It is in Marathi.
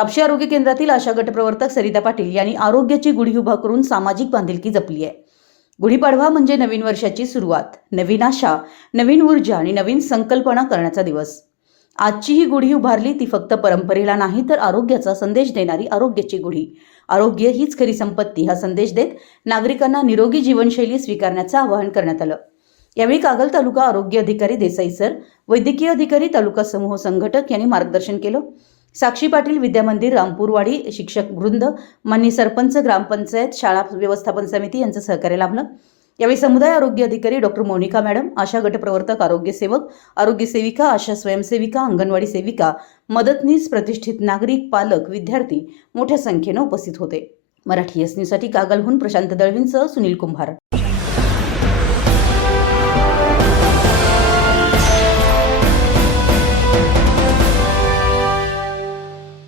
कापशी आरोग्य केंद्रातील आशा गट प्रवर्तक सरिता पाटील यांनी आरोग्याची गुढी उभा करून सामाजिक बांधिलकी जपली आहे। गुढीपाडवा म्हणजे नवीन वर्षाची सुरुवात, नवीन आशा, नवीन ऊर्जा आणि नवीन संकल्पना करण्याचा दिवस। आजची ही गुढी उभारली ती फक्त परंपरेला नाही तर आरोग्याचा संदेश देणारी आरोग्याची गुढी। आरोग्य हीच खरी संपत्ती हा संदेश देत नागरिकांना निरोगी जीवनशैली स्वीकारण्याचं आवाहन करण्यात आलं। यावेळी कागल तालुका आरोग्य अधिकारी देसाई सर, वैद्यकीय अधिकारी, तालुका समूह संघटक यांनी मार्गदर्शन केलं। साक्षी पाटील, विद्यामंदिर, रामपूरवाडी शिक्षक वृंद, मान्य सरपंच, ग्रामपंचायत, शाळा व्यवस्थापन समिती यांचं सहकार्य लाभलं। यावेळी समुदाय आरोग्य अधिकारी डॉक्टर मोनिका मॅडम, आशा गट प्रवर्तक, आरोग्य सेवक, आरोग्य सेविका, आशा स्वयंसेविका, अंगणवाडी सेविका, मदतनीस, प्रतिष्ठित नागरिक, पालक, विद्यार्थी मोठ्या संख्येने उपस्थित होते। मराठी एस न्यूजसाठी कागलहून प्रशांत दळवींसह सुनील कुंभार।